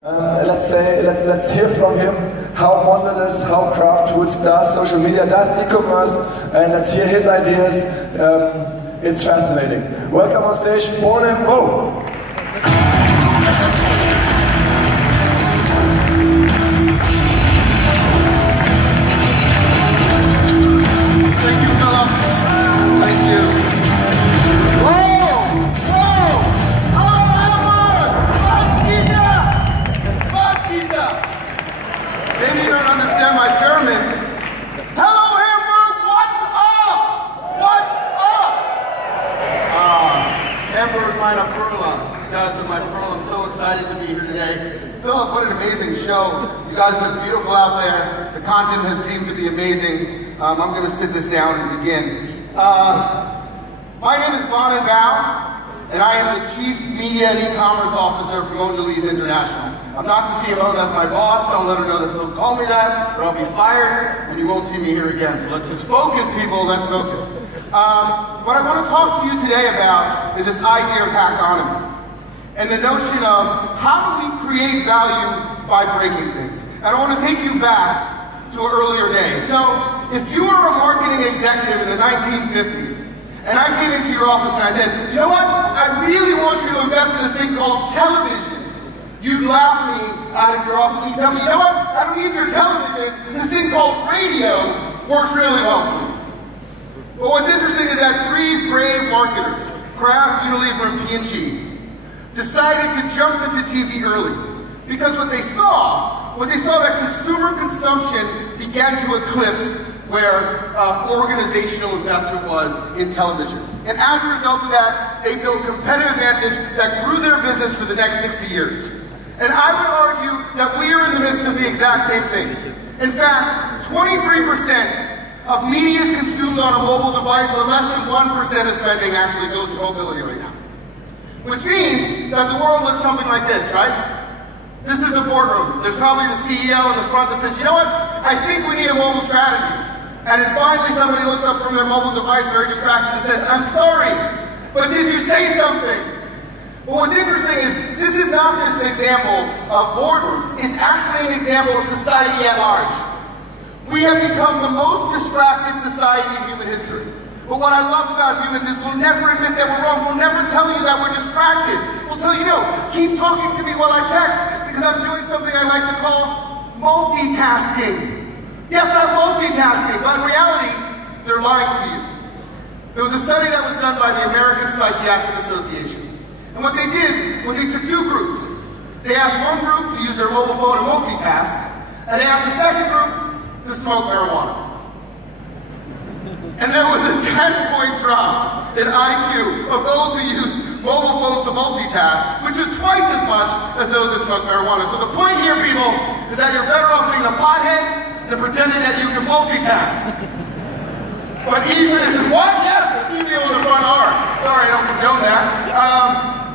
Let's hear from him how Mondelēz, how craft foods does social media, does e-commerce, and let's hear his ideas. It's fascinating. Welcome on stage, Bonin Bough. Thank you, Philip. Thank you. Maybe you don't understand my German. Hello, Hamburgo, what's up? What's up? Hamburg, meine Perla. You guys are my pearl. I'm so excited to be here today. Philip, what an amazing show. You guys look beautiful out there. The content has seemed to be amazing. I'm going to sit this down and begin. My name is Bonin Bough, and I am the Chief Media and E-Commerce Officer for Mondelēz International. I'm not the CMO, that's my boss. Don't let her know that Phil called me that, or I'll be fired, and you won't see me here again. So let's just focus, people, let's focus. What I want to talk to you today about is this idea of hackonomy, and the notion of how do we create value by breaking things. And I want to take you back to an earlier day. So, if you were a marketing executive in the 1950s, and I came into your office and I said, you know what, I really want you to invest in this thing called television. You'd laugh me out of your office and you'd tell me, you know what, I don't need your television. This thing called radio works really well for me. But what's interesting is that three brave marketers, Kraft, Unilever, and P&G, decided to jump into TV early. Because what they saw was that consumer consumption began to eclipse where organizational investment was in television. And as a result of that, they built competitive advantage that grew their business for the next 60 years. And I would argue that we are in the midst of the exact same thing. In fact, 23% of media is consumed on a mobile device, but less than 1% of spending actually goes to mobility right now. Which means that the world looks something like this, right? This is the boardroom. There's probably the CEO in the front that says, you know what, I think we need a mobile strategy. And then finally somebody looks up from their mobile device very distracted and says, I'm sorry, but did you say something? Well, what's interesting is this is not just an example of boardrooms. It's actually an example of society at large. We have become the most distracted society in human history. But what I love about humans is we'll never admit that we're wrong. We'll never tell you that we're distracted. We'll tell you, no, keep talking to me while I text because I'm doing something I like to call multitasking. Yes, I'm multitasking, but in reality, they're lying to you. There was a study that was done by the American Psychiatric Association. And what they did was they took two groups. They asked one group to use their mobile phone and multitask, and they asked the second group to smoke marijuana. And there was a 10-point drop in IQ of those who use mobile phones to multitask, which is twice as much as those that smoke marijuana. So the point here, people, is that you're better off being a pothead than pretending that you can multitask. But even in what? Yes, the female in the front are. Sorry, I don't condone that.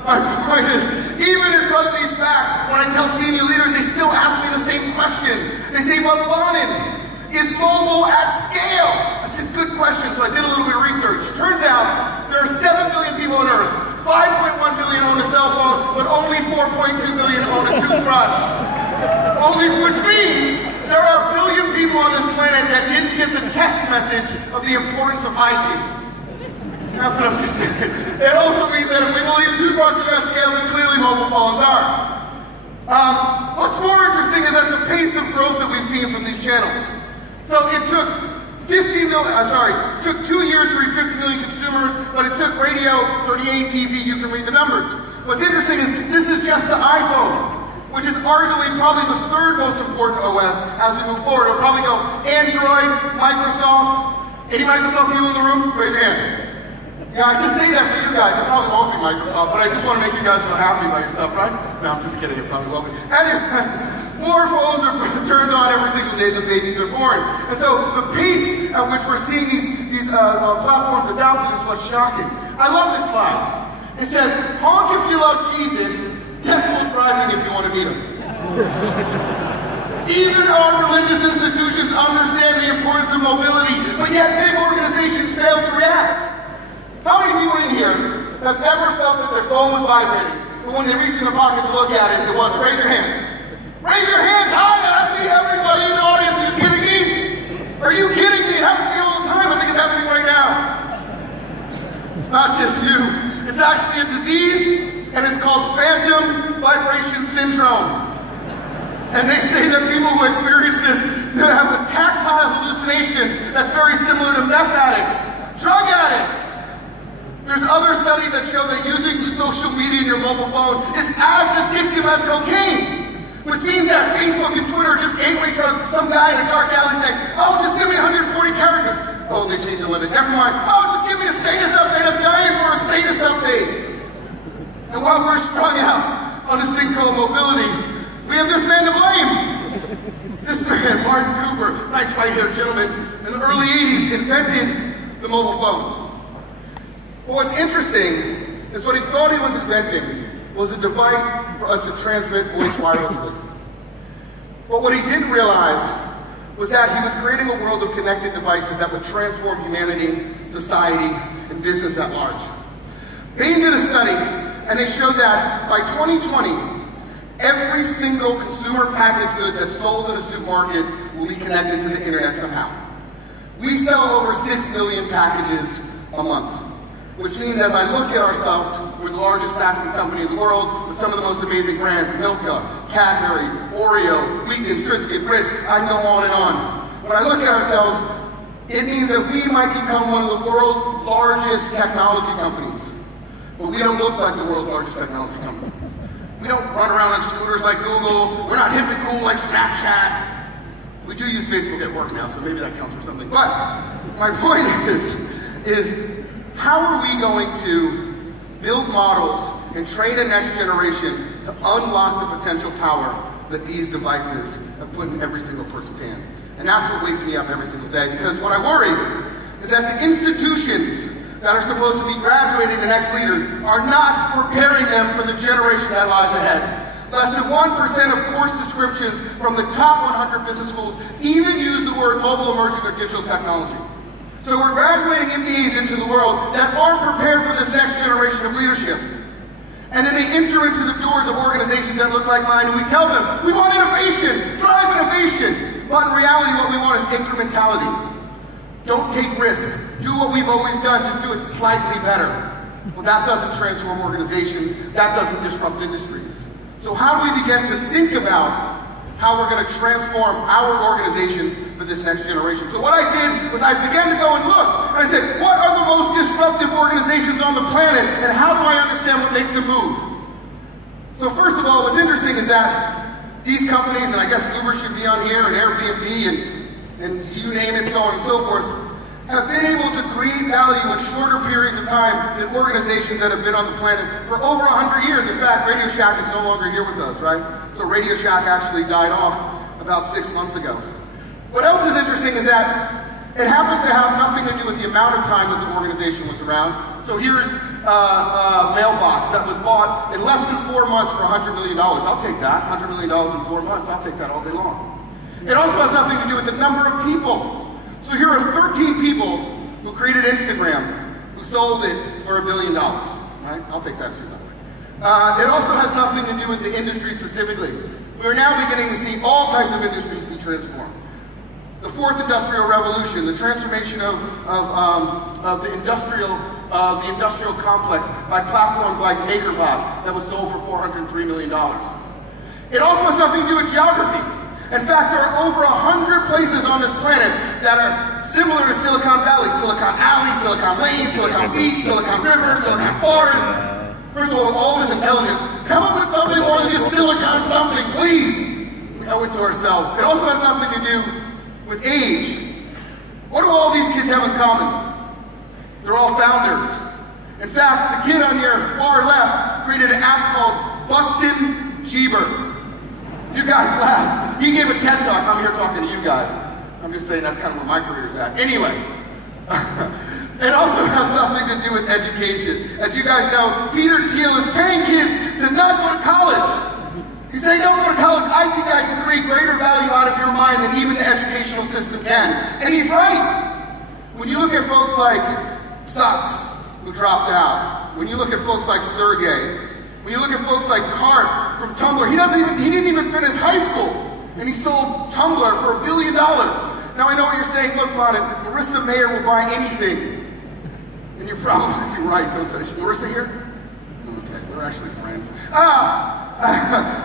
My point is, even in front of these facts, when I tell senior leaders, they still ask me the same question. They say, well, Bonin, is mobile at scale? I said, good question, so I did a little bit of research. Turns out, there are 7 billion people on Earth. 5.1 billion own a cell phone, but only 4.2 billion own a toothbrush. Which means there are a billion people on this planet that didn't get the text message of the importance of hygiene. That's what I'm just saying. It also means that if we believe toothbrushes are at scale, then clearly mobile phones are. What's more interesting is that the pace of growth that we've seen from these channels. So it took 2 years to reach 50 million consumers, but it took radio, 38, TV, you can read the numbers. What's interesting is this is just the iPhone, which is arguably probably the third most important OS as we move forward. It'll probably go Android, Microsoft. Any Microsoft people in the room? Raise your hand. Yeah, I just say that for you guys. It probably won't be Microsoft, but I just want to make you guys feel happy about yourself, right? No, I'm just kidding. It probably won't be. Anyway, more phones are turned on every single day than babies are born. And so the pace at which we're seeing these platforms adopted is what's shocking. I love this slide. It says, honk if you love Jesus, text while driving if you want to meet him. Even our religious institutions understand the importance of mobility, but yet big organizations fail to react. How many people in here have ever felt that their phone was vibrating, but when they reached in the pocket to look at it, it wasn't? Raise your hand. Raise your hands high to ask me, everybody in the audience. Are you kidding me? Are you kidding me? It happens to me all the time. I think it's happening right now. It's not just you. It's actually a disease, and it's called phantom vibration syndrome. And they say that people who experience this have a tactile hallucination that's very similar to meth addicts, drug addicts. There's other studies that show that using social media in your mobile phone is as addictive as cocaine, which means that Facebook and Twitter are just gateway drugs to some guy in a dark alley saying, oh, just give me 140 characters. Oh, they changed the limit. Never mind. Oh, just give me a status update. I'm dying for a status update. And while we're strung out on this thing called mobility, we have this man to blame. This man, Martin Cooper, nice white-haired gentleman, in the early 80s invented the mobile phone. But what's interesting is what he thought he was inventing was a device for us to transmit voice wirelessly. But what he didn't realize was that he was creating a world of connected devices that would transform humanity, society, and business at large. Bain did a study, and they showed that by 2020, every single consumer packaged good that's sold in a supermarket will be connected to the internet somehow. We sell over 6 million packages a month, which means as I look at ourselves, we're the largest snack food company in the world with some of the most amazing brands, Milka, Cadbury, Oreo, Wheaton's, Triscuit, Ritz, I can go on and on. When I look at ourselves, it means that we might become one of the world's largest technology companies. But we don't look like the world's largest technology company. We don't run around on scooters like Google. We're not hip and cool like Snapchat. We do use Facebook at work now, so maybe that counts for something. But my point is how are we going to build models and train a next generation to unlock the potential power that these devices have put in every single person's hand? And that's what wakes me up every single day, because what I worry is that the institutions that are supposed to be graduating the next leaders are not preparing them for the generation that lies ahead. Less than 1% of course descriptions from the top 100 business schools even use the word mobile, emerging, or digital technology. So we're graduating MBAs into the world that aren't prepared for this next generation of leadership. And then they enter into the doors of organizations that look like mine, and we tell them, we want innovation, drive innovation. But in reality, what we want is incrementality. Don't take risk. Do what we've always done, just do it slightly better. Well, that doesn't transform organizations, that doesn't disrupt industries. So how do we begin to think about how we're going to transform our organizations for this next generation? So what I did was I began to go and look, and I said, what are the most disruptive organizations on the planet, and how do I understand what makes them move? So first of all, what's interesting is that these companies, and I guess Uber should be on here, and Airbnb, and you name it, so on and so forth, have been able to create value in shorter periods of time than organizations that have been on the planet for over 100 years. In fact, Radio Shack is no longer here with us, right? So Radio Shack actually died off about 6 months ago. What else is interesting is that it happens to have nothing to do with the amount of time that the organization was around. So here's a mailbox that was bought in less than 4 months for $100 million. I'll take that, $100 million in 4 months. I'll take that all day long. It also has nothing to do with the number of people. So here are 13 people who created Instagram, who sold it for $1 billion, right? I'll take that too, by the way. It also has nothing to do with the industry specifically. We are now beginning to see all types of industries be transformed. The fourth industrial revolution, the transformation of the industrial complex by platforms like MakerBot that was sold for $403 million. It also has nothing to do with geography. In fact, there are over 100 places on this planet that are similar to Silicon Valley. Silicon Alley, Silicon Lane, Silicon Beach, Silicon River, Silicon Forest. First of all, with all this intelligence, come up with something more than just Silicon something, please. We owe it to ourselves. It also has nothing to do with age. What do all these kids have in common? They're all founders. In fact, the kid on your far left created an app called Bustin' Jeeber. You guys laugh. He gave a TED Talk. I'm here talking to you guys. I'm just saying that's kind of where my career's at. Anyway, it also has nothing to do with education. As you guys know, Peter Thiel is paying kids to not go to college. He's saying, don't go to college. I think I can create greater value out of your mind than even the educational system can. And he's right. When you look at folks like Sachs, who dropped out, when you look at folks like Sergey, When you look at folks like Cart from Tumblr, he didn't even finish high school, and he sold Tumblr for $1 billion. Now I know what you're saying, look, Bonin, Marissa Mayer will buy anything. And you're probably right, don't touch. Is Marissa here? Okay, we're actually friends.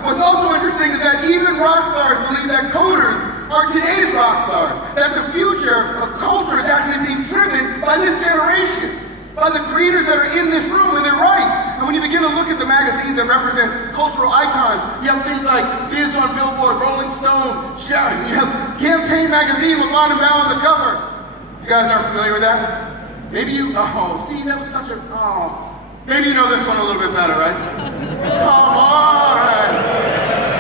What's also interesting is that even rock stars believe that coders are today's rock stars, that the future of culture is actually being driven by this generation, by the creators that are in this room, and they're right. And when you begin to look at the magazines that represent cultural icons, you have things like Biz on Billboard, Rolling Stone, you have Campaign magazine with Bonin Bough on the cover. You guys aren't familiar with that? Maybe you, see, that was such a, maybe you know this one a little bit better, right?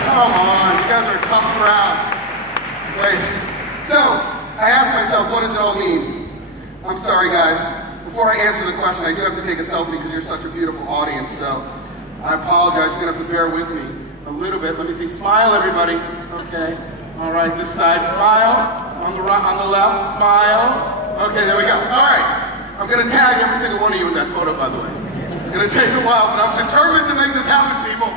Come on, you guys are a tough crowd. Wait, so I asked myself, what does it all mean? I'm sorry, guys. Before I answer the question, I do have to take a selfie because you're such a beautiful audience, so I apologize. You're going to have to bear with me a little bit. Let me see. Smile, everybody. Okay. All right, this side. Smile. On the left. Smile. Okay, there we go. All right. I'm going to tag every single one of you in that photo, by the way. It's going to take a while, but I'm determined to make this happen, people.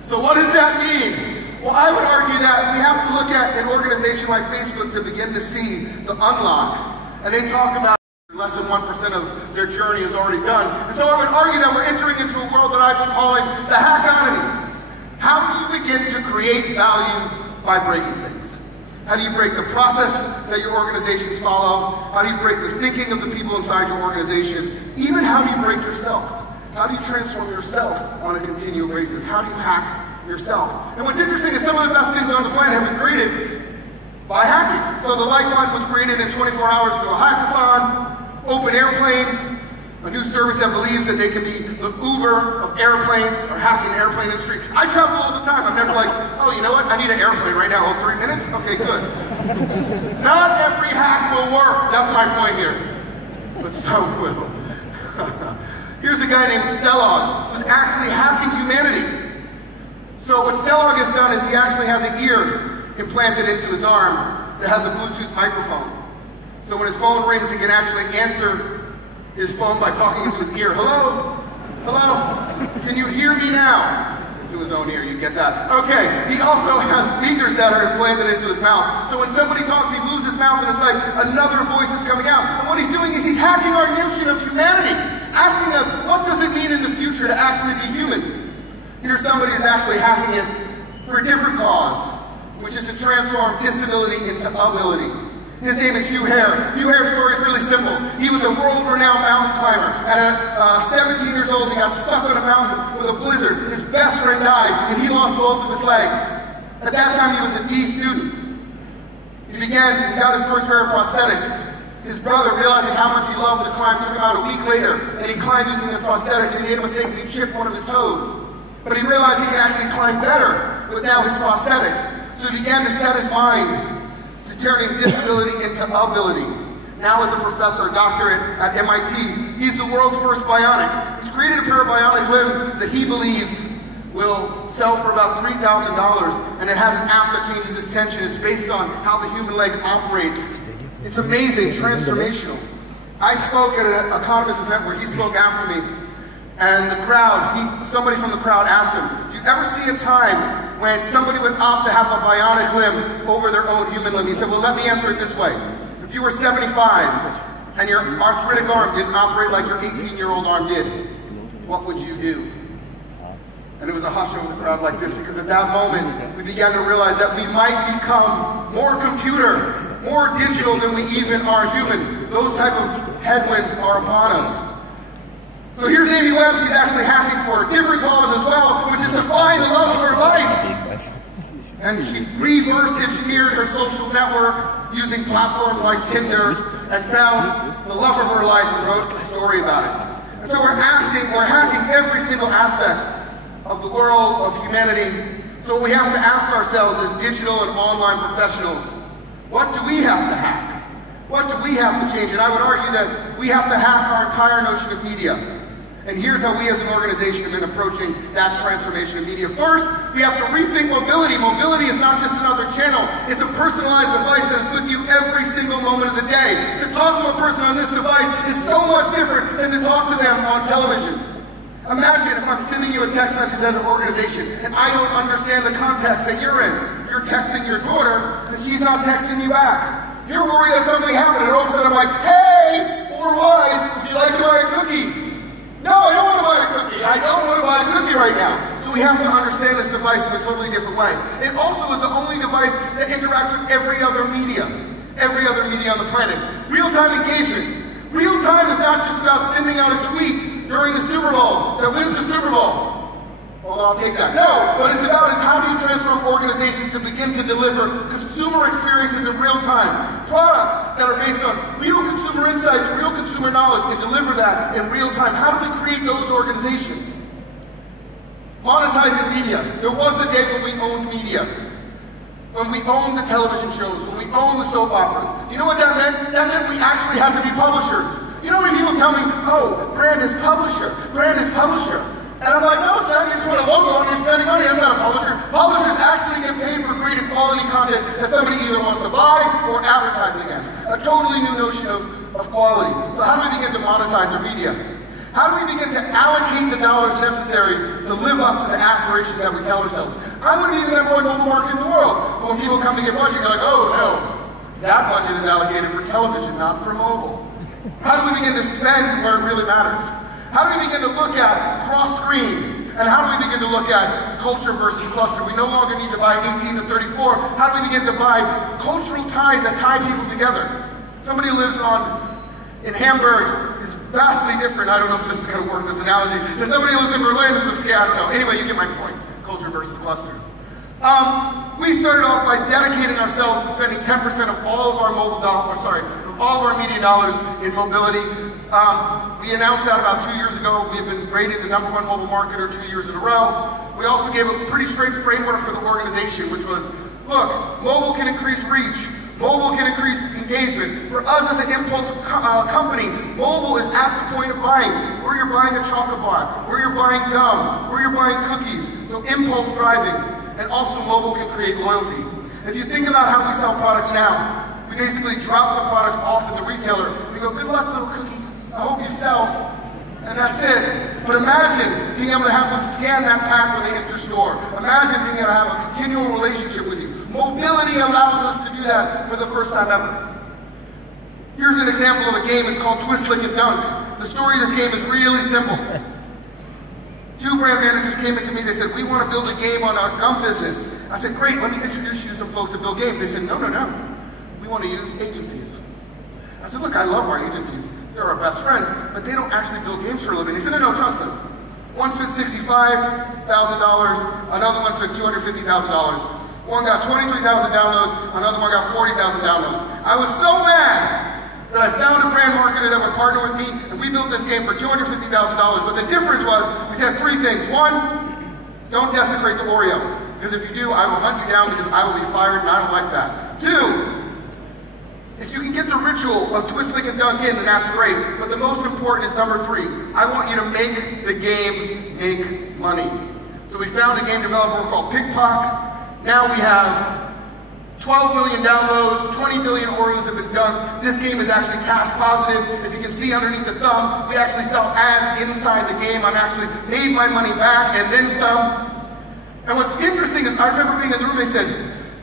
So what does that mean? Well, I would argue that we have to look at an organization like Facebook to begin to see the unlock. And they talk about less than 1% of their journey is already done. And so I would argue that we're entering into a world that I've been calling the hackonomy. How do you begin to create value by breaking things? How do you break the process that your organizations follow? How do you break the thinking of the people inside your organization? Even how do you break yourself? How do you transform yourself on a continual basis? How do you hack yourself? And what's interesting is some of the best things on the planet have been created by hacking. So the like button was created in 24 hours through a hackathon. Open Airplane, a new service that believes that they can be the Uber of airplanes or hacking the airplane industry. I travel all the time. I'm never like, oh, you know what? I need an airplane right now. Oh, 3 minutes? Okay, good. Not every hack will work. That's my point here. But some will. Here's a guy named Stellog who's actually hacking humanity. So what Stellog has done is he actually has an ear implanted into his arm that has a Bluetooth microphone. So when his phone rings, he can actually answer his phone by talking into his ear. Hello? Hello? Can you hear me now? Into his own ear, you get that. Okay, he also has speakers that are implanted into his mouth. So when somebody talks, he moves his mouth and it's like another voice is coming out. And what he's doing is he's hacking our notion of humanity, asking us, what does it mean in the future to actually be human? Here's somebody who's actually hacking it for a different cause, which is to transform disability into ability. His name is Hugh Hare. Hugh Hare's story is really simple. He was a world-renowned mountain climber. At 17 years old, he got stuck on a mountain with a blizzard. His best friend died, and he lost both of his legs. At that time, he was a D student. He got his first pair of prosthetics. His brother, realizing how much he loved to climb, took him out a week later, and he climbed using his prosthetics, and he made a mistake and he chipped one of his toes. But he realized he could actually climb better with now his prosthetics. So he began to set his mind to turning disability into ability. Now as a professor, a doctorate at MIT, he's the world's first bionic. He's created a pair of bionic limbs that he believes will sell for about $3,000, and it has an app that changes its tension. It's based on how the human leg operates. It's amazing, transformational. I spoke at an economist event where he spoke after me, and the crowd, somebody from the crowd asked him, do you ever see a time when somebody would opt to have a bionic limb over their own human limb? He said, well, let me answer it this way. If you were 75 and your arthritic arm didn't operate like your 18-year-old arm did, what would you do? And it was a hush over the crowd like this, because at that moment, we began to realize that we might become more computer, more digital than we even are human. Those type of headwinds are upon us. So here's Amy Webb. She's actually hacking for a different cause as well, which is to find the love of her life. And she reverse engineered her social network using platforms like Tinder and found the love of her life and wrote a story about it. And so we're hacking every single aspect of the world, of humanity. So what we have to ask ourselves as digital and online professionals, what do we have to hack? What do we have to change? And I would argue that we have to hack our entire notion of media. And here's how we as an organization have been approaching that transformation of media. First, we have to rethink mobility. Mobility is not just another channel. It's a personalized device that is with you every single moment of the day. To talk to a person on this device is so much different than to talk to them on television. Imagine if I'm sending you a text message as an organization and I don't understand the context that you're in. You're texting your daughter and she's not texting you back. You're worried that something happened and all of a sudden I'm like, hey, 4 Ys, would you like to buy a cookie? No, I don't want to buy a cookie. I don't want to buy a cookie right now. So we have to understand this device in a totally different way. It also is the only device that interacts with every other media on the planet. Real-time engagement. Real-time is not just about sending out a tweet during the Super Bowl that wins the Super Bowl. Well, I'll take that. No, what it's about is how do you transform organizations to begin to deliver consumer experiences in real time. Products that are based on real consumer insights, real consumer knowledge, and deliver that in real time. How do we create those organizations? Monetizing media. There was a day when we owned media. When we owned the television shows, when we owned the soap operas. You know what that meant? That meant we actually had to be publishers. You know when people tell me, oh, brand is publisher, brand is publisher. And I'm like, no, it's not. You put a logo on, you're spending money, that's not a publisher. Publishers actually get paid for creating quality content that somebody either wants to buy or advertise against. A totally new notion of quality. So how do we begin to monetize our media? How do we begin to allocate the dollars necessary to live up to the aspirations that we tell ourselves? I want to be the #1 mobile market in the world. But when people come to get budget, you're like, oh no, that budget is allocated for television, not for mobile. How do we begin to spend where it really matters? How do we begin to look at cross-screen? And how do we begin to look at culture versus cluster? We no longer need to buy 18 to 34. How do we begin to buy cultural ties that tie people together? Somebody who lives in Hamburg is vastly different. I don't know if this is going to work, this analogy. Than somebody who lives in Berlin who's a scat. I don't know. Anyway, you get my point. Culture versus cluster. We started off by dedicating ourselves to spending 10% of all of our all of our media dollars in mobility. We announced that about 2 years ago. We have been rated the #1 mobile marketer 2 years in a row. We also gave a pretty straight framework for the organization, which was, look, mobile can increase reach. Mobile can increase engagement. For us as an impulse company, mobile is at the point of buying. Where you're buying a chocolate bar, where you're buying gum, where you're buying cookies. So impulse driving. And also mobile can create loyalty. If you think about how we sell products now, we basically drop the products off at the retailer. We go, good luck, little cookie. I hope you sell. And that's it. But imagine being able to have them scan that pack when they enter store. Imagine being able to have a continual relationship with you. Mobility allows us to do that for the first time ever. Here's an example of a game. It's called Twist, Lick, and Dunk. The story of this game is really simple. 2 brand managers came into me. They said, we want to build a game on our gum business. I said, great, let me introduce you to some folks that build games. They said, no. We want to use agencies. I said, look, I love our agencies. They're our best friends, but they don't actually build games for a living. They said, no, trust us. One spent $65,000, another one spent $250,000. One got 23,000 downloads, another one got 40,000 downloads. I was so mad that I found a brand marketer that would partner with me, and we built this game for $250,000. But the difference was, we said 3 things. 1, don't desecrate the Oreo, because if you do, I will hunt you down because I will be fired, and I don't like that. 2, if you can get the ritual of Twist, Lick, and Dunk in, then that's great. But the most important is number 3. I want you to make the game make money. So we found a game developer called Pickpock. Now we have 12 million downloads, 20 billion Oreos have been dunked. This game is actually cash positive. If you can see underneath the thumb, we actually sell ads inside the game. I've actually made my money back and then some. And what's interesting is I remember being in the room, they said,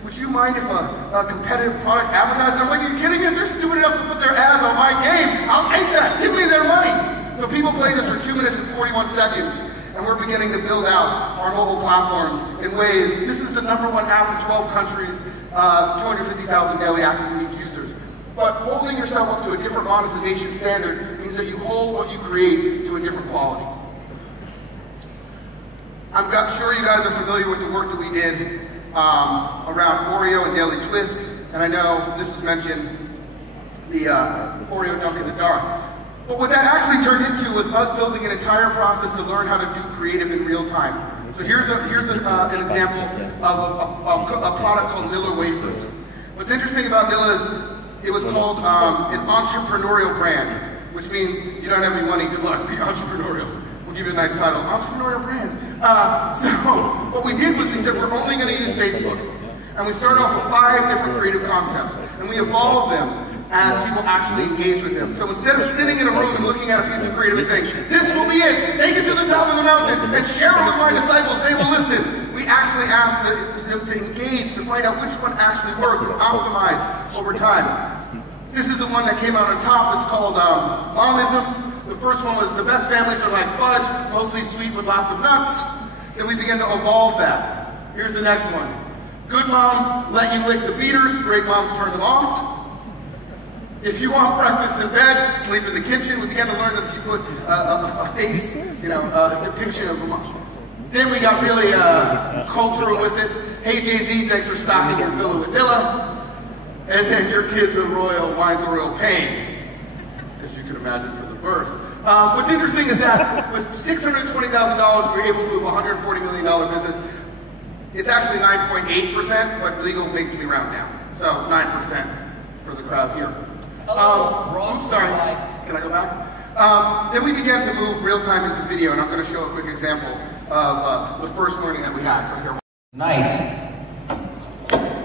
would you mind if a competitive product advertiser? I'm like, are you kidding me? If they're stupid enough to put their ads on my game, I'll take that. Give me their money. So people play this for 2 minutes and 41 seconds. And we're beginning to build out our mobile platforms in ways. This is the #1 app in 12 countries, 250,000 daily active unique users. But holding yourself up to a different monetization standard means that you hold what you create to a different quality. I'm sure you guys are familiar with the work that we did around Oreo and Daily Twist, and I know this was mentioned, the Oreo Dunk in the Dark. But what that actually turned into was us building an entire process to learn how to do creative in real time. So here's an example of a product called Nilla Wafers. What's interesting about Nilla is it was called an entrepreneurial brand, which means you don't have any money, good luck, be entrepreneurial. We'll give you a nice title, entrepreneurial brand. So what we did was we said we're only going to use Facebook. And we started off with 5 different creative concepts. And we evolved them as people actually engage with them. So instead of sitting in a room and looking at a piece of creative and saying, this will be it. Take it to the top of the mountain and share it with my disciples. They will listen. We actually asked them to engage to find out which one actually worked and optimize over time. This is the one that came out on top. It's called Momisms. The first one was the best families are like fudge, mostly sweet with lots of nuts. Then we began to evolve that. Here's the next one. Good moms let you lick the beaters, great moms turn them off. If you want breakfast in bed, sleep in the kitchen. We began to learn that if you put a face, a depiction of a mom. Then we got really cultural with it. Hey Jay-Z, thanks for stocking your villa with Villa. And then your kids are royal, mine's a real pain. As you can imagine for the birth. What's interesting is that with $620,000, we were able to move a $140 million business. It's actually 9.8%, but legal makes me round down. So 9% for the crowd here. Oops, sorry. Can I go back? Then we began to move real time into video, and I'm going to show a quick example of the first learning that we had. So here. Tonight,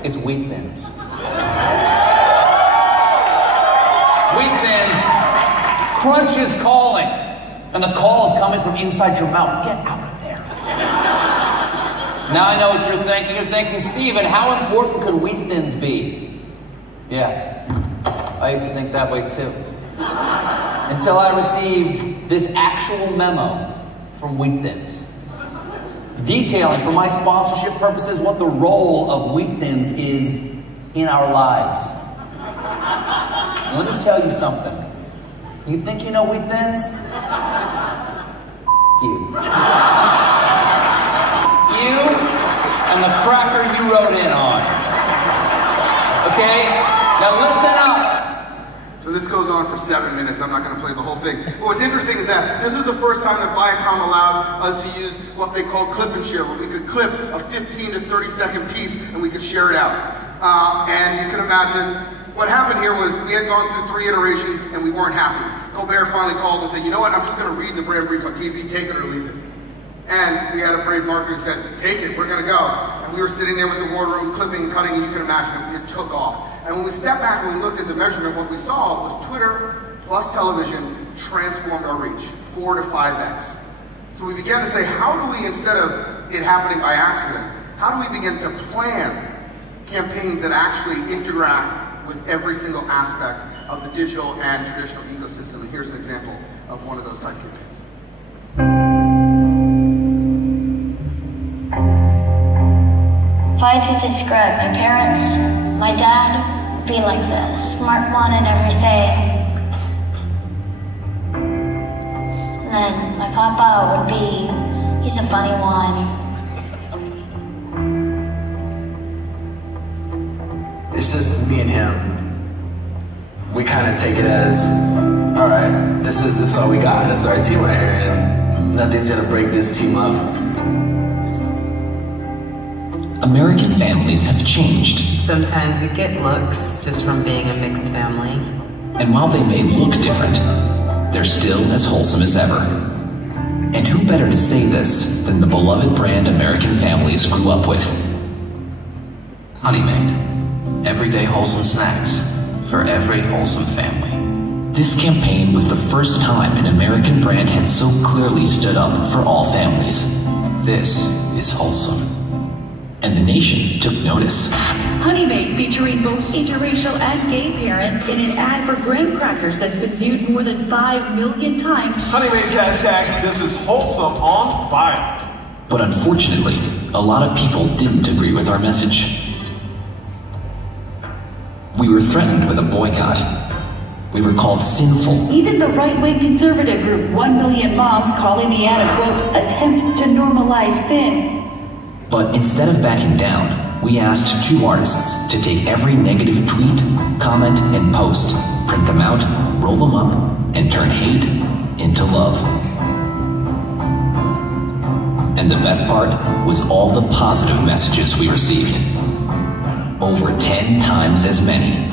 it's wheat thins. Wheat thins. Crunch is calling, and the call is coming from inside your mouth. Get out of there. Now I know what you're thinking. You're thinking, Steven, how important could wheat thins be? Yeah, I used to think that way too. Until I received this actual memo from Wheat Thins, detailing for my sponsorship purposes what the role of Wheat Thins is in our lives. And let me tell you something. You think you know Wheat Thins? You. You and the cracker you wrote in on. Okay? Now listen up. So this goes on for 7 minutes. I'm not going to play the whole thing. But what's interesting is that this was the first time that Viacom allowed us to use what they call clip and share, where we could clip a 15 to 30 second piece and we could share it out. And you can imagine what happened here was we had gone through 3 iterations and we weren't happy. Colbert finally called and said, you know what, I'm just going to read the brand brief on TV, take it or leave it. And we had a brave marketer who said, take it, we're going to go. And we were sitting there with the war room, clipping and cutting, and you can imagine it took off. And when we stepped back and we looked at the measurement, what we saw was Twitter plus television transformed our reach, 4 to 5x. So we began to say, how do we, instead of it happening by accident, how do we begin to plan campaigns that actually interact with every single aspect of the digital and traditional ecosystem? And here's an example of one of those type campaigns. If I had to describe my parents, my dad would be like this, smart one and everything. And then my papa would be, he's a funny one. It's just me and him. We kind of take it as, all right, this is all we got. This is our team right here, and nothing's gonna break this team up. American families have changed. Sometimes we get looks just from being a mixed family. And while they may look different, they're still as wholesome as ever. And who better to say this than the beloved brand American families grew up with? Honey Maid. Everyday wholesome snacks for every wholesome family. This campaign was the first time an American brand had so clearly stood up for all families. This is wholesome. And the nation took notice. Honey Maid, featuring both interracial and gay parents in an ad for graham crackers that's been viewed more than 5 million times. Honey Maid's hashtag, this is wholesome on fire. But unfortunately, a lot of people didn't agree with our message. We were threatened with a boycott. We were called sinful. Even the right-wing conservative group 1 Million Moms calling the ad a, quote, attempt to normalize sin. But instead of backing down, we asked 2 artists to take every negative tweet, comment, and post, print them out, roll them up, and turn hate into love. And the best part was all the positive messages we received. Over 10 times as many.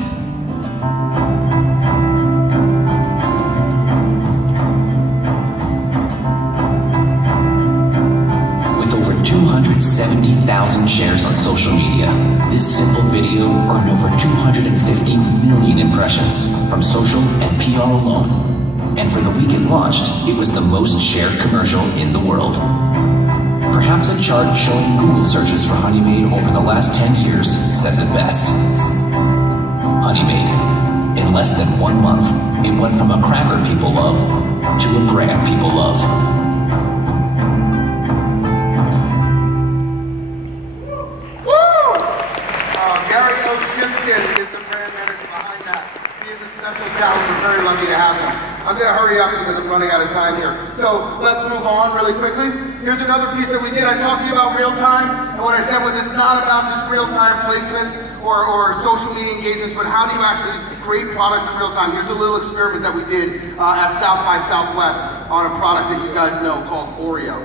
With over 270,000 shares on social media, this simple video earned over 250 million impressions from social and PR alone. and for the week it launched, it was the most shared commercial in the world. Perhaps a chart showing Google searches for Honey Maid over the last 10 years says it best. Honey Maid. In less than 1 month, it went from a cracker people love to a brand people love. Is the brand manager behind that. He is a special talent. We're very lucky to have him. I'm going to hurry up because I'm running out of time here. So let's move on really quickly. Here's another piece that we did. I talked to you about real time, and what I said was it's not about just real time placements or social media engagements, but how do you actually create products in real time? Here's a little experiment that we did at South by Southwest on a product that you guys know called Oreo.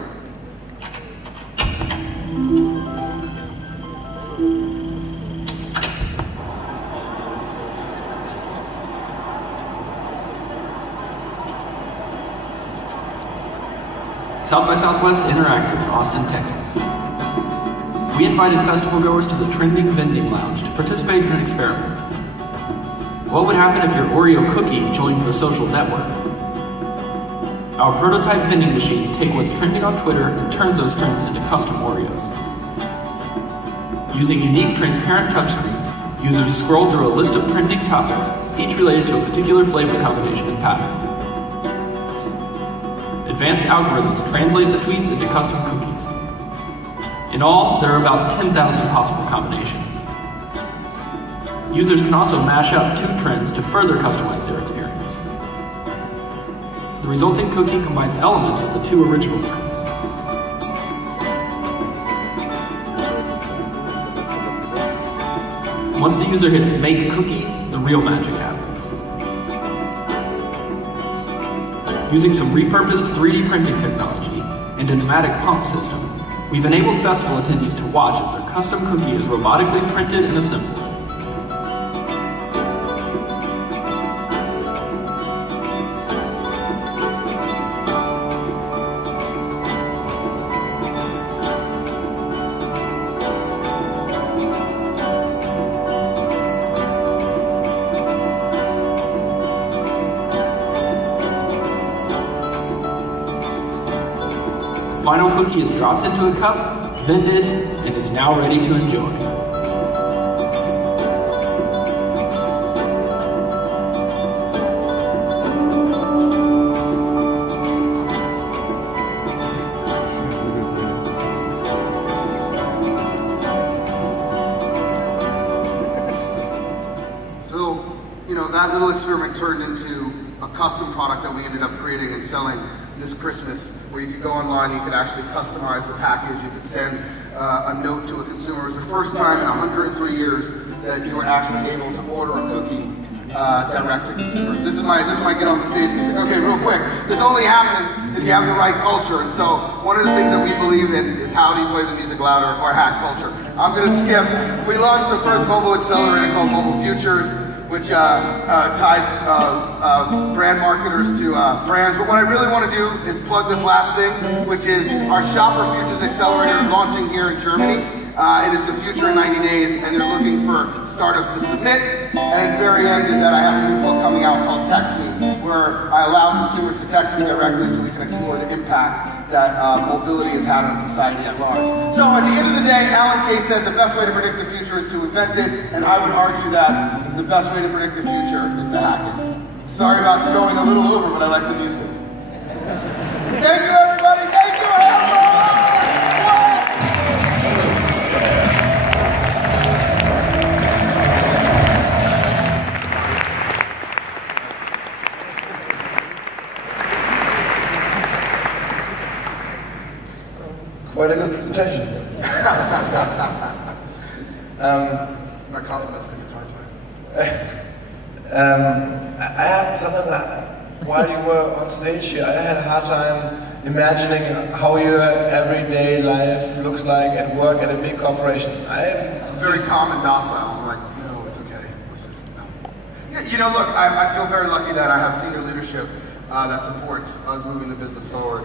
South by Southwest Interactive in Austin, Texas. We invited festival goers to the Trending Vending Lounge to participate in an experiment. What would happen if your Oreo cookie joined the social network? Our prototype vending machines take what's trending on Twitter and turns those trends into custom Oreos. Using unique transparent touchscreens, users scroll through a list of trending topics, each related to a particular flavor combination and pattern. Advanced algorithms translate the tweets into custom cookies. In all, there are about 10,000 possible combinations. Users can also mash up 2 trends to further customize their experience. The resulting cookie combines elements of the 2 original trends. Once the user hits Make Cookie, the real magic happens. Using some repurposed 3D printing technology and a pneumatic pump system, we've enabled festival attendees to watch as their custom cookie is robotically printed and assembled. Final cookie is dropped into a cup, vended, and is now ready to enjoy. So, that little experiment turned into a custom product that we ended up creating and selling this Christmas, where you could go online, you could actually customize the package, you could send a note to a consumer. It was the first time in 103 years that you were actually able to order a cookie direct to consumer. This is my get off the stage music. Okay, real quick. This only happens if you have the right culture, and so one of the things that we believe in is how do you play the music louder or hack culture. I'm going to skip. We launched the first mobile accelerator called Mobile Futures, which ties brand marketers to brands. But what I really want to do is plug this last thing, which is our Shopper Futures Accelerator launching here in Germany. It is the future in 90 days, and they're looking for startups to submit. And at the very end is that I have a new book coming out called Text Me, where I allow consumers to text me directly so we can explore the impact that mobility has had on society at large. So at the end of the day, Alan Kay said the best way to predict the future is to invent it, and I would argue that the best way to predict the future is to hack it. Sorry about going a little over, but I like the music. Thank you, everybody. Thank you, Hamburgo. Quite a good presentation. My compliments to the guitar player. I have sometimes, while you were on stage here, I had a hard time imagining how your everyday life looks like at work at a big corporation. I'm very calm and docile. I'm like, no, it's okay. Yeah, look, I feel very lucky that I have senior leadership that supports us moving the business forward.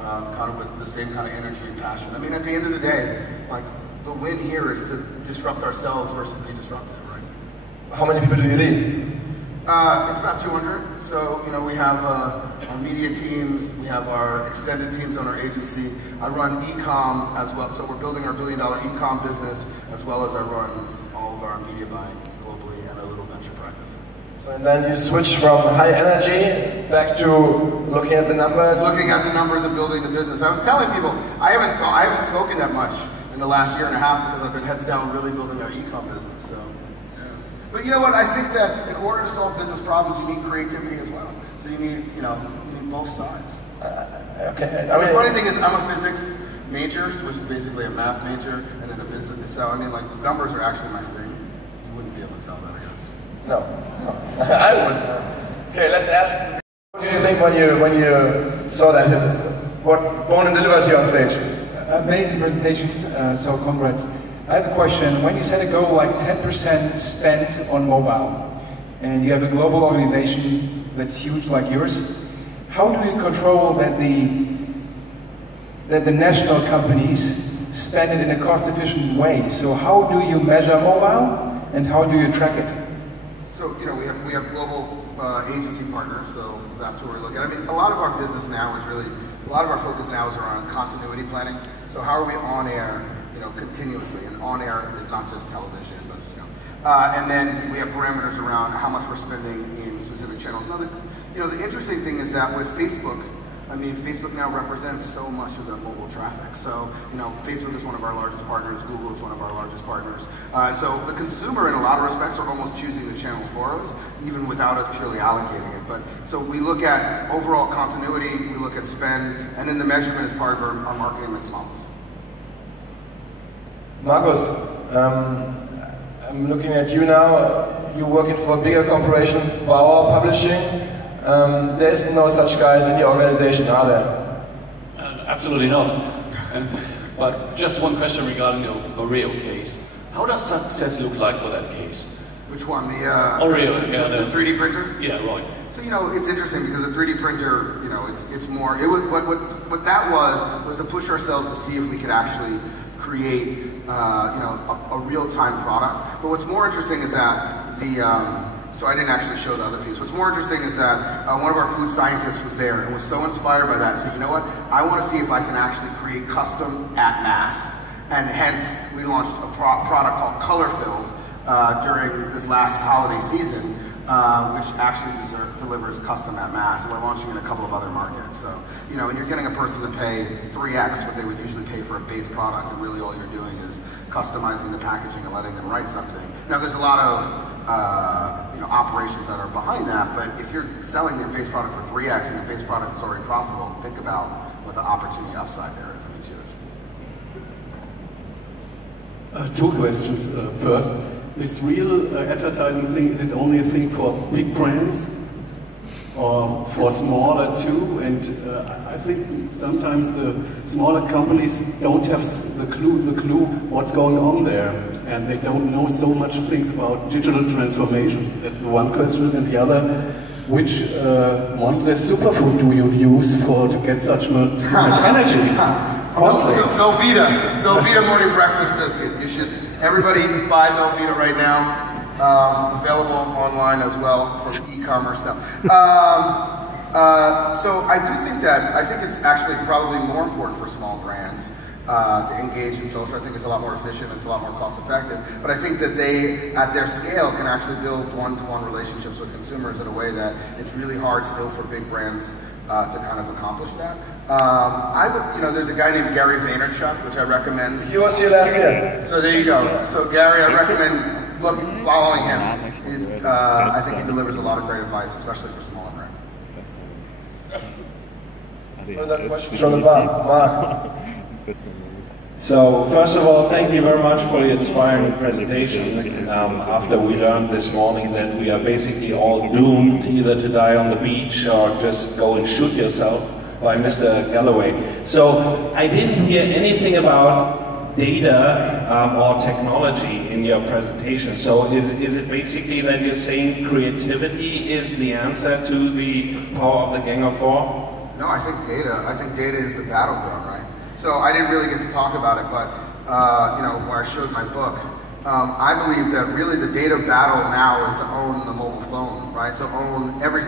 Kind of with the same kind of energy and passion. I mean, at the end of the day, like, the win here is to disrupt ourselves versus be disrupted, right? How many people do you lead? It's about 200. So, you know, we have our media teams, we have our extended teams on our agency. I run e-com as well, so we're building our $1 billion e-com business, as well as I run all of our media buying globally and a little venture practice. So and then you switch from high energy back to looking at the numbers? Looking at the numbers and building the business. I was telling people, I haven't spoken that much in the last year and a half because I've been heads down really building our e-com business. So, yeah. But you know what? I think that in order to solve business problems, you need creativity as well. So you need, you know, you need both sides. Okay. I mean, the funny thing is, I'm a physics major, which is basically a math major, and then a business. So I mean, like, numbers are actually my thing. You wouldn't be able to tell that, I guess. No, I wouldn't. Okay, let's ask. What did you think when you saw that? What Bonin delivered here on stage? Amazing presentation. So congrats. I have a question. When you set a goal like 10% spent on mobile, and you have a global organization that's huge like yours, how do you control that the national companies spend it in a cost-efficient way? So how do you measure mobile, and how do you track it? So, you know, we have global agency partners, so that's what we look at. I mean, a lot of our business now is really, a lot of our focus now is around continuity planning. So how are we on air, you know, continuously? And on air is not just television, but, you know. And then we have parameters around how much we're spending in specific channels. Now, you know, the interesting thing is that with Facebook, I mean, Facebook now represents so much of the mobile traffic. So, you know, Facebook is one of our largest partners, Google is one of our largest partners. And so the consumer, in a lot of respects, are almost choosing the channel for us, even without us purely allocating it. But so we look at overall continuity, we look at spend, and then the measurement is part of our marketing mix models. Marcus, I'm looking at you now. You're working for a bigger corporation, Bauer Publishing. There's no such guys in your organization, are there? Absolutely not. But just one question regarding the Oreo case. How does success look like for that case? Which one? The Oreo, yeah, the 3D printer? Yeah, right. So, you know, it's interesting because the 3D printer, you know, it's more, it was, what that was to push ourselves to see if we could actually create, you know, a real-time product. But what's more interesting is that so I didn't actually show the other piece. What's more interesting is that one of our food scientists was there and was so inspired by that and said, you know what, I want to see if I can actually create custom at mass. And hence, we launched a product called Color Fill during this last holiday season, which actually delivers custom at mass. And we're launching in a couple of other markets. So, you know, and you're getting a person to pay 3x what they would usually pay for a base product, and really all you're doing is customizing the packaging and letting them write something. Now, there's a lot of you know, operations that are behind that, but if you're selling your base product for 3x and your base product is already profitable, think about what the opportunity upside there is. I mean, it's huge. Two questions. First, this real advertising thing, is it only a thing for big brands or for smaller too? And I think sometimes the smaller companies don't have the clue what's going on there, and they don't know so much things about digital transformation. That's the one question. And the other, which Mondelēz superfood do you use to get so much energy? Belvita morning breakfast biscuit. You should, everybody buy Belvita right now. Available online as well from e-commerce now. So I think it's actually probably more important for small brands to engage in social. I think it's a lot more efficient, it's a lot more cost effective. But I think that they, at their scale, can actually build one-to-one relationships with consumers in a way that it's really hard still for big brands to kind of accomplish that. You know, there's a guy named Gary Vaynerchuk, which I recommend. He was here last year. So there you go. So Gary, I recommend following him. I think he delivers a lot of great advice, especially for smaller brands. Further questions from the bar, Mark. So, first of all, thank you very much for the inspiring presentation. After we learned this morning that we are basically all doomed either to die on the beach or just go and shoot yourself by Mr. Galloway. So, I didn't hear anything about data or technology in your presentation. So, is it basically that you're saying creativity is the answer to the power of the Gang of Four? No, I think data is the battleground, right? So I didn't really get to talk about it, but you know, where I showed my book, I believe that really the data battle now is to own the mobile phone, right? To own every,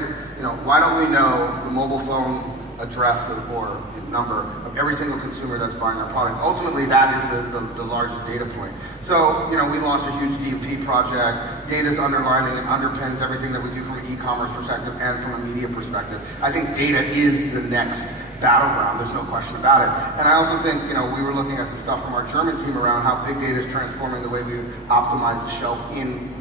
why don't we know the mobile phone address or number of every single consumer that's buying our product? Ultimately, that is the largest data point. So, we launched a huge DMP project. Data's underlining and underpins everything that we do from an e-commerce perspective and from a media perspective. I think data is the next battleground, there's no question about it. And I also think, we were looking at some stuff from our German team around how big data is transforming the way we optimize the shelf in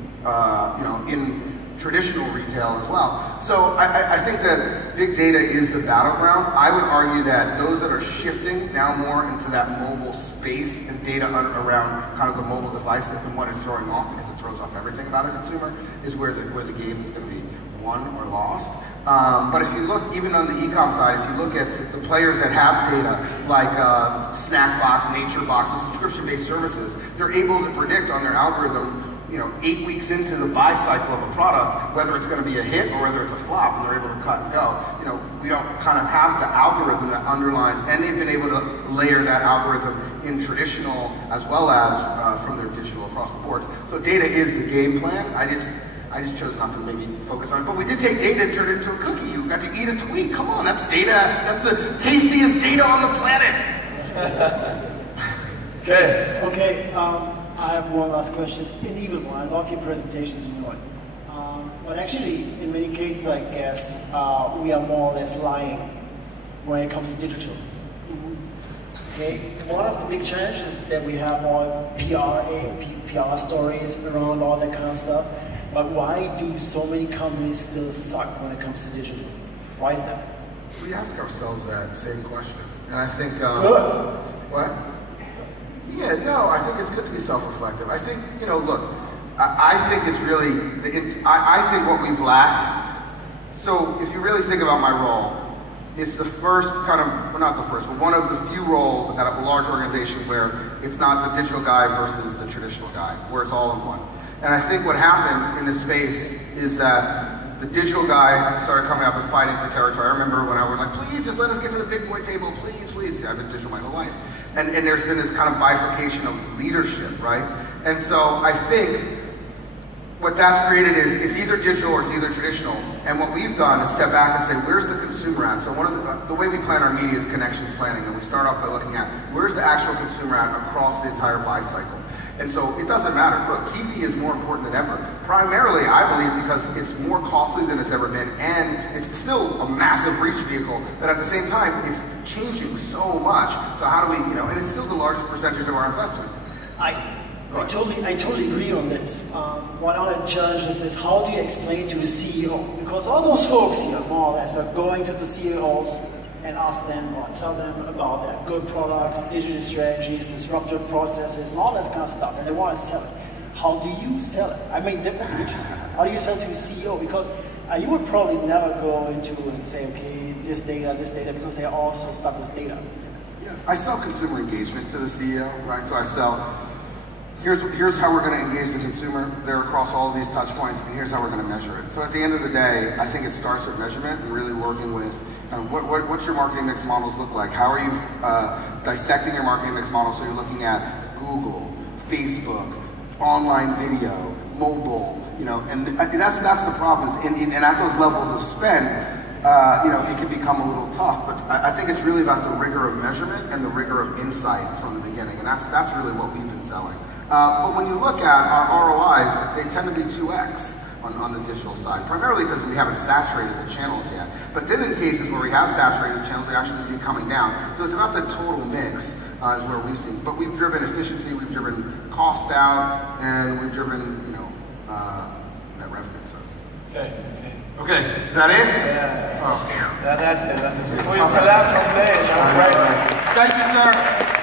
traditional retail as well. So I think that big data is the battleground. I would argue that those that are shifting now more into that mobile space and data around kind of the mobile device and what it's throwing off, because it throws off everything about a consumer, is where the game is going to be won or lost. But if you look, even on the e-com side, if you look at the players that have data, like Snackbox, NatureBox, the subscription-based services, they're able to predict on their algorithm, 8 weeks into the buy cycle of a product, whether it's going to be a hit or whether it's a flop, and they're able to cut and go. We don't kind of have the algorithm that underlines, and they've been able to layer that algorithm in traditional as well as from their digital across the board. So data is the game plan. I just chose not to maybe focus on it. But we did take data and turn it into a cookie. You got to eat a tweet. Come on, that's data. That's the tastiest data on the planet. Okay. Okay, I have one last question. An evil one. I love your presentations, you know it. But actually, in many cases, I guess, we are more or less lying when it comes to digital. Okay, one of the big challenges is that we have all PR stories around all that kind of stuff. But why do so many companies still suck when it comes to digital? Why is that? We ask ourselves that same question. And I think, what? Yeah, no, I think it's good to be self-reflective. I think, look, I think it's really, I think what we've lacked, so if you really think about my role, it's the first kind of, well, not the first, but one of the few roles at a large organization where it's not the digital guy versus the traditional guy, where it's all in one. And I think what happened in this space is that the digital guy started coming up and fighting for territory. I remember when I was like, please, just let us get to the big boy table, please, please. I've been digital my whole life. And there's been this kind of bifurcation of leadership, right? And so I think what that's created is it's either digital or it's either traditional. And what we've done is step back and say, where's the consumer at? So one of the way we plan our media is connections planning. And we start off by looking at where's the actual consumer at across the entire buy cycle. And so it doesn't matter. Look, TV is more important than ever. Primarily, I believe, because it's more costly than it's ever been, and it's still a massive reach vehicle, but at the same time, it's changing so much. So how do we, and it's still the largest percentage of our investment. I totally agree on this. One other challenge is how do you explain to the CEO? Because all those folks here, more or less, are going to the CEOs and ask them or tell them about their good products, digital strategies, disruptive processes, and all that kind of stuff, and they want to sell it. How do you sell it? I mean, that would be interesting. How do you sell to a CEO? Because you would probably never go into and say, okay, this data, because they are also stuck with data. Yeah, I sell consumer engagement to the CEO, right? So I sell, here's how we're going to engage the consumer. They're across all of these touch points, and here's how we're going to measure it. So at the end of the day, I think it starts with measurement and really working with what's your marketing mix models look like? How are you dissecting your marketing mix model so you're looking at Google, Facebook, online video, mobile, and that's the problem. And at those levels of spend, it can become a little tough. But I think it's really about the rigor of measurement and the rigor of insight from the beginning, and that's really what we've been selling. But when you look at our ROIs, they tend to be 2x. On the digital side, primarily because we haven't saturated the channels yet. But then in cases where we have saturated channels, we actually see it coming down. So it's about the total mix is where we've seen. But we've driven efficiency, we've driven cost out, and we've driven, net revenue. So. Okay, is that it? Yeah. Oh. That's it. Before you collapse on stage, I'm afraid. Thank you, sir.